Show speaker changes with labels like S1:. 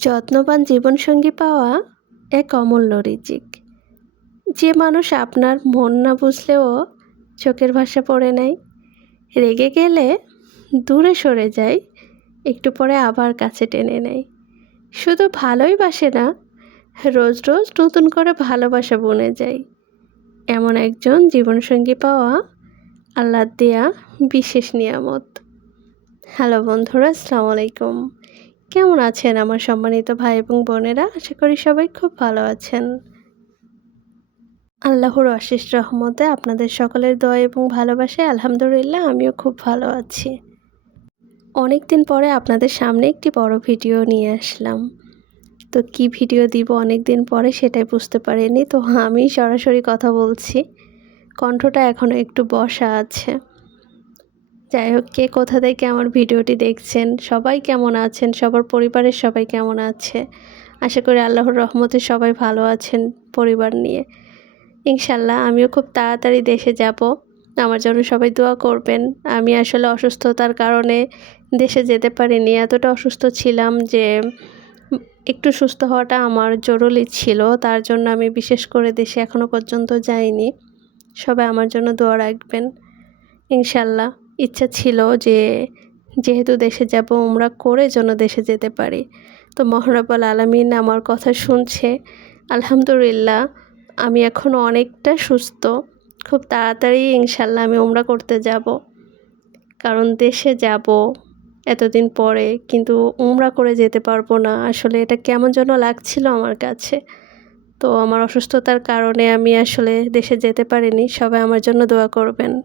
S1: যত্নবান জীবনসঙ্গী পাওয়া এক অমূল্য রিজিক। যে মানুষ আপনার মন না বুঝলেও চোখের ভাষা পড়ে নেয়, রেগে গেলে দূরে সরে যায়, একটু পরে আবার কাছে টেনে নেয়। শুধু ভালোই বাসে না, রোজ রোজ নতুন করে ভালোবাসা বনে যায়। এমন একজন জীবনসঙ্গী পাওয়া আল্লাহ দেয়া বিশেষ নিয়ামত। হ্যালো বন্ধুরা, আসসালামু আলাইকুম। কেমন আছেন আমার সম্মানিত ভাই এবং বোনেরা? আশা করি সবাই খুব ভালো আছেন। আল্লাহর অশেষ রহমতে আপনাদের সকলের দোয়া এবং ভালোবাসায় আলহামদুলিল্লাহ আমিও খুব ভালো আছি। অনেক দিন পরে আপনাদের সামনে একটি বড় ভিডিও নিয়ে আসলাম। তো কি ভিডিও দিব অনেক দিন পরে সেটাই বুঝতে পারিনি, তো আমি সরাসরি কথা বলছি। কণ্ঠটা এখনও একটু বসা আছে। যাই হোক, কে কোথা থেকে আমার ভিডিওটি দেখছেন, সবাই কেমন আছেন? সবার পরিবারের সবাই কেমন আছে? আশা করি আল্লাহর রহমতে সবাই ভালো আছেন পরিবার নিয়ে। ইনশাল্লাহ আমিও খুব তাড়াতাড়ি দেশে যাব। আমার জন্য সবাই দোয়া করবেন। আমি আসলে অসুস্থতার কারণে দেশে যেতে পারিনি। এতটা অসুস্থ ছিলাম যে, একটু সুস্থ হওয়াটা আমার জরুরি ছিল। তার জন্য আমি বিশেষ করে দেশে এখনও পর্যন্ত যাইনি। সবাই আমার জন্য দোয়া রাখবেন। ইনশাল্লাহ ইচ্ছা ছিল যে যেহেতু দেশে যাব, আমরা করে যেন দেশে যেতে পারি। তো মহানবল আলমিন আমার কথা শুনছে। আলহামদুলিল্লাহ, আমি এখন অনেকটা সুস্থ। খুব তাড়াতাড়ি ইনশাল্লাহ আমি উমরা করতে যাব। কারণ দেশে যাব এতদিন পরে, কিন্তু উমরা করে যেতে পারব না। আসলে এটা কেমন যেন লাগছিল আমার কাছে। তো আমার অসুস্থতার কারণে আমি আসলে দেশে যেতে পারিনি। সবাই আমার জন্য দোয়া করবেন।